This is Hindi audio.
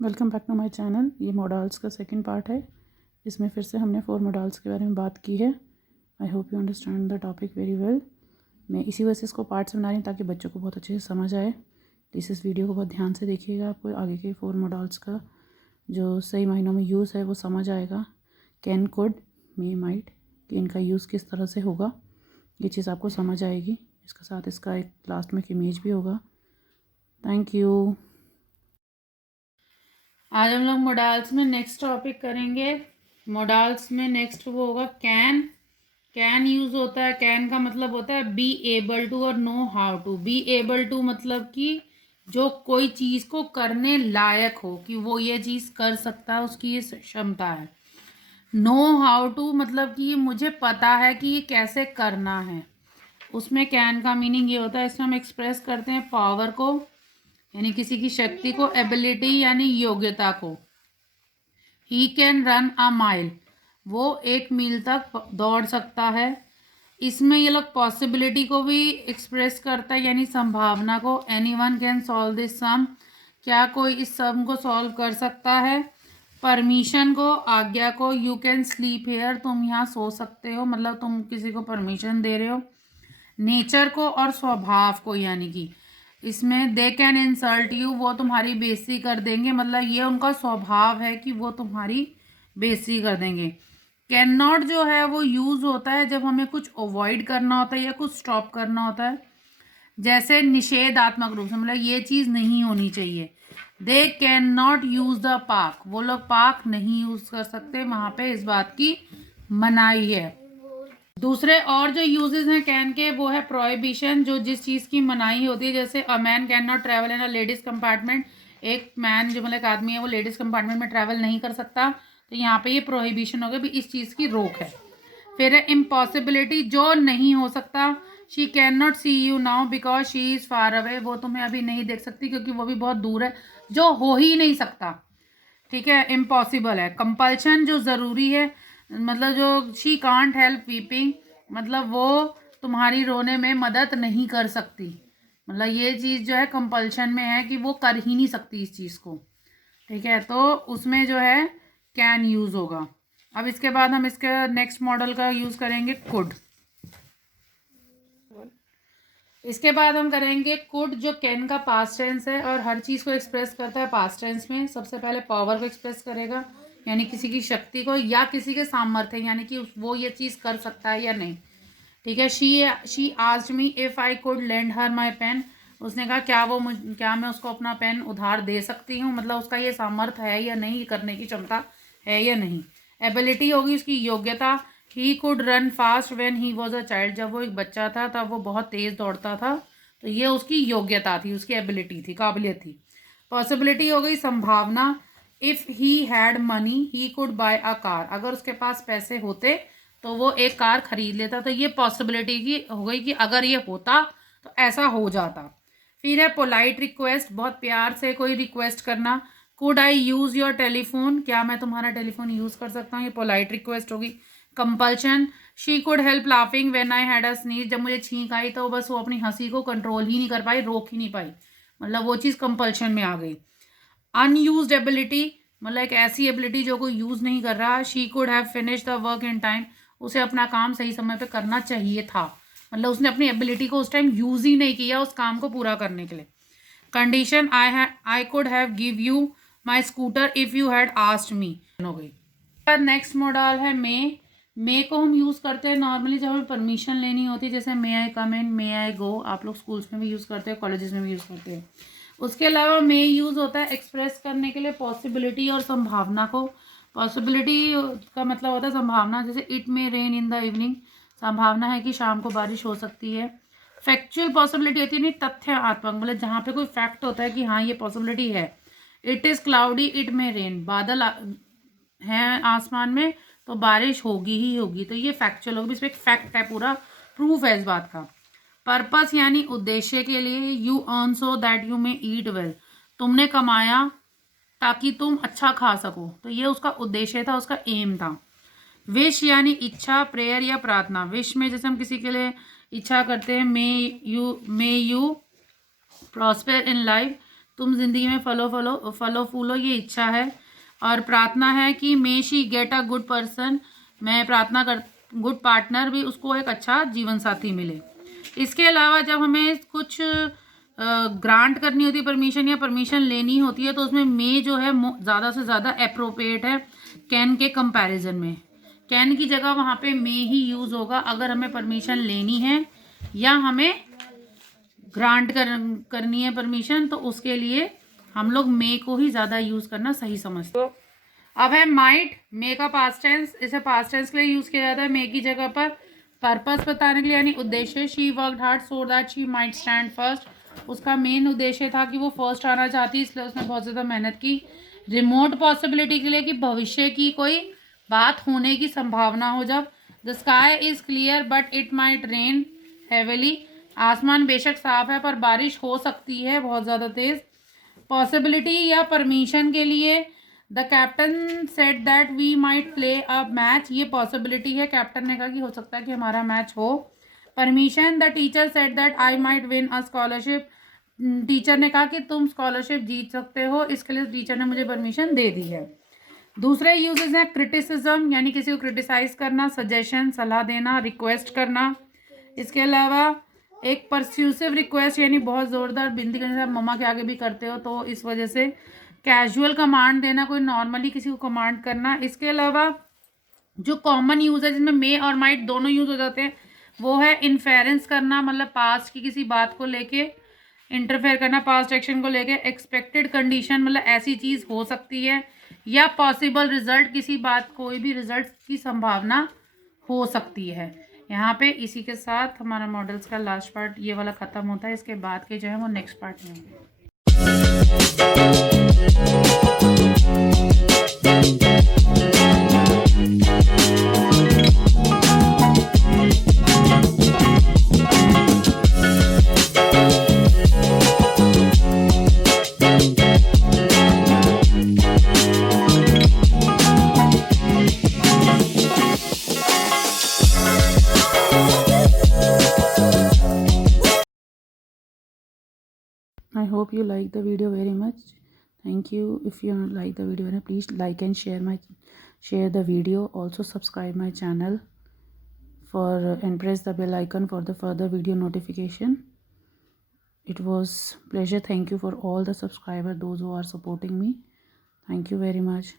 Welcome back to my channel. ये मॉडल्स का सेकंड पार्ट है। इसमें फिर से हमने 4 मॉडल्स के बारे में बात की है। I hope you understand the topic very well. मैं इसी वजह से इसको पार्ट्स बना रही हूँ ताकि बच्चों को बहुत अच्छे से समझ आए। प्लीज़ इस वीडियो को बहुत ध्यान से देखिएगा, आपको आगे के 4 मॉडल्स का जो सही मायनों में यूज़ है वो समझ आएगा। कैन, कुड, मे, माइट कि इनका यूज़ किस तरह से होगा, ये चीज़ आपको समझ आएगी। इसके साथ इसका एक लास्ट में एक इमेज भी होगा। Thank you. आज हम लोग मोडाल्स में नेक्स्ट टॉपिक करेंगे। मोडाल्स में नेक्स्ट वो होगा कैन। कैन यूज होता है, कैन का मतलब होता है बी एबल टू और know how to. Be able to मतलब कि जो कोई चीज़ को करने लायक हो, कि वो ये चीज़ कर सकता है, उसकी ये क्षमता है। नो हाउ टू मतलब कि मुझे पता है कि ये कैसे करना है। उसमें कैन का मीनिंग ये होता है, इसमें हम एक्सप्रेस करते हैं पावर को, यानी किसी की शक्ति को, एबिलिटी यानी योग्यता को। He can run a mile, वो 1 मील तक दौड़ सकता है। इसमें ये लोग पॉसिबिलिटी को भी एक्सप्रेस करता है, यानी संभावना को। Any one can solve this sum, क्या कोई इस सम को सॉल्व कर सकता है। परमिशन को, आज्ञा को। यू कैन स्लीप हेयर, तुम यहाँ सो सकते हो, मतलब तुम किसी को परमिशन दे रहे हो। नेचर को और स्वभाव को, यानी कि इसमें दे कैन इंसल्ट यू, वो तुम्हारी बेइज्जती कर देंगे, मतलब ये उनका स्वभाव है कि वो तुम्हारी बेइज्जती कर देंगे। कैन नॉट जो है वो यूज होता है जब हमें कुछ अवॉइड करना होता है या कुछ स्टॉप करना होता है, जैसे निषेधात्मक रूप से, मतलब ये चीज़ नहीं होनी चाहिए। They can not use the park, वो लोग पार्क नहीं यूज कर सकते, वहां पे इस बात की मनाही है। दूसरे और जो यूजेस हैं कैन के, वो है प्रोहिबिशन, जो जिस चीज़ की मनाही होती है। जैसे a man can not travel in a ladies compartment, एक मैन जो मतलब एक आदमी है वो लेडीज कंपार्टमेंट में ट्रैवल नहीं कर सकता, तो यहाँ पे ये प्रोहिबिशन हो गया, भी इस चीज़ की रोक है। फिर है इम्पॉसिबिलिटी, जो नहीं हो सकता। She can not see you now because she is far away, वो तुम्हें अभी नहीं देख सकती क्योंकि वो भी बहुत दूर है, जो हो ही नहीं सकता। ठीक है, इम्पॉसिबल है। कंपल्शन, जो ज़रूरी है, मतलब जो शी कांट हेल्प वीपिंग, मतलब वो तुम्हारी रोने में मदद नहीं कर सकती, मतलब ये चीज़ जो है कंपल्शन में है कि वो कर ही नहीं सकती इस चीज़ को। ठीक है, तो उसमें जो है कैन यूज़ होगा। अब इसके बाद हम इसके नेक्स्ट मॉडल का यूज़ करेंगे कुड। इसके बाद हम करेंगे कुड, जो कैन का पास्ट टेंस है और हर चीज़ को एक्सप्रेस करता है पास्ट टेंस में। सबसे पहले पावर को एक्सप्रेस करेगा, यानी किसी की शक्ति को या किसी के सामर्थ्य, यानी कि वो ये चीज़ कर सकता है या नहीं। ठीक है, she asked me if I could lend her my pen, उसने कहा क्या मैं उसको अपना पेन उधार दे सकती हूँ, मतलब उसका ये सामर्थ्य है या नहीं, करने की क्षमता है या नहीं। एबिलिटी होगी उसकी योग्यता। He could run fast when he was a child, जब वो एक बच्चा था तब वो बहुत तेज़ दौड़ता था, तो ये उसकी योग्यता थी, उसकी एबिलिटी थी, काबिलियत थी। पॉसिबिलिटी हो गई संभावना। If he had money he could bye a car, अगर उसके पास पैसे होते तो वो एक कार खरीद लेता, तो ये पॉसिबिलिटी की हो गई कि अगर ये होता तो ऐसा हो जाता। फिर है पोलाइट रिक्वेस्ट, बहुत प्यार से कोई रिक्वेस्ट करना। Could I use your telephone, क्या मैं तुम्हारा टेलीफोन यूज़ कर सकता हूँ, ये पोलाइट रिक्वेस्ट होगी। Compulsion, she could help laughing when I had a sneeze, जब मुझे छींक आई तो बस वो अपनी हंसी को कंट्रोल ही नहीं कर पाई, रोक ही नहीं पाई, मतलब वो चीज़ कंपल्शन में आ गई। अनयूज्ड एबिलिटी, मतलब एक ऐसी एबिलिटी जो कोई यूज़ नहीं कर रहा। She could have finish the work in time, उसे अपना काम सही समय पे करना चाहिए था, मतलब उसने अपनी एबिलिटी को उस टाइम यूज़ ही नहीं किया उस काम को पूरा करने के लिए। Condition, I could have give you my scooter if you had asked me, हो गई। नेक्स्ट मॉडल है मे को हम यूज़ करते हैं नॉर्मली जब हमें परमिशन लेनी होती है, जैसे मे आई कम इन, मे आई गो, आप लोग स्कूल्स में भी यूज़ करते हैं, कॉलेजेस में भी यूज़ करते हैं। उसके अलावा मे यूज़ होता है एक्सप्रेस करने के लिए पॉसिबिलिटी और संभावना को। पॉसिबिलिटी का मतलब होता है संभावना, जैसे it may rain in the evening, संभावना है कि शाम को बारिश हो सकती है। फैक्चुअल पॉसिबिलिटी होती है नहीं तथ्यात्मक, मतलब जहाँ पे कोई फैक्ट होता है कि हाँ ये पॉसिबिलिटी है। It is cloudy it may rain, बादल हैं आसमान में तो बारिश होगी ही होगी, तो ये फैक्चुअल होगी, इसमें एक फैक्ट है, पूरा प्रूफ है इस बात का। पर्पस यानी उद्देश्य के लिए। You earn so that you may eat well, तुमने कमाया ताकि तुम अच्छा खा सको, तो ये उसका उद्देश्य था, उसका एम था। विश यानी इच्छा, प्रेयर या प्रार्थना। विश में जैसे हम किसी के लिए इच्छा करते हैं, मे यू प्रॉस्पेर इन लाइफ, तुम जिंदगी में फलो फूलो, ये इच्छा है। और प्रार्थना है कि may she get a good person, मैं प्रार्थना कर गुड पार्टनर भी, उसको एक अच्छा जीवन साथी मिले। इसके अलावा जब हमें कुछ ग्रांट करनी होती है परमिशन या परमिशन लेनी होती है, तो उसमें मे जो है ज़्यादा से ज़्यादा अप्रोप्रिएट है कैन के कंपैरिजन में। कैन की जगह वहाँ पे मे ही यूज़ होगा अगर हमें परमिशन लेनी है या हमें ग्रांट करनी है परमिशन, तो उसके लिए हम लोग मे को ही ज़्यादा यूज़ करना सही समझते हैं। अब है माइट, मे का पास्ट टेंस, इसे पास्ट टेंस के लिए यूज़ किया जाता है मे की जगह पर पर्पस बताने के लिए, यानी उद्देश्य। She worked hard so that she might stand first, उसका मेन उद्देश्य था कि वो फर्स्ट आना चाहती, इसलिए उसने बहुत ज़्यादा मेहनत की। रिमोट पॉसिबिलिटी के लिए कि भविष्य की कोई बात होने की संभावना हो जब। The sky is clear but it might rain heavily, आसमान बेशक साफ है पर बारिश हो सकती है बहुत ज़्यादा तेज़। पॉसिबिलिटी या परमिशन के लिए the captain said that we might play a match, ये पॉसिबिलिटी है, कैप्टन ने कहा कि हो सकता है कि हमारा मैच हो। Permission, the teacher said that I might win a scholarship, teacher ने कहा कि तुम स्कॉलरशिप जीत सकते हो, इसके लिए टीचर ने मुझे परमिशन दे दी है। दूसरे यूजेस हैं क्रिटिसिज्म, यानी किसी को क्रिटिसाइज करना, सजेशन सलाह देना, रिक्वेस्ट करना। इसके अलावा एक परस्यूसिव रिक्वेस्ट, यानी बहुत ज़ोरदार बिंदी करने से, आप मम्मा के आगे भी करते हो तो इस वजह से। कैजुअल कमांड देना, कोई नॉर्मली किसी को कमांड करना। इसके अलावा जो कॉमन यूज है जिसमें मे और माइट दोनों यूज हो जाते हैं, वो है इन्फेरेंस करना, मतलब पास्ट की किसी बात को लेके इंटरफेयर करना, पास्ट एक्शन को लेके। एक्सपेक्टेड कंडीशन, मतलब ऐसी चीज़ हो सकती है, या पॉसिबल रिजल्ट, किसी बात कोई भी रिजल्ट की संभावना हो सकती है। यहाँ पे इसी के साथ हमारा मॉडल्स का लास्ट पार्ट ये वाला ख़त्म होता है। इसके बाद के जो है वो नेक्स्ट पार्ट में होंगे। I hope you like the video very much. Thank you. If you like the video, please like and share the video. Also subscribe my channel and press the bell icon for the further video notification. It was pleasure. Thank you for all the subscribers, those who are supporting me. Thank you very much.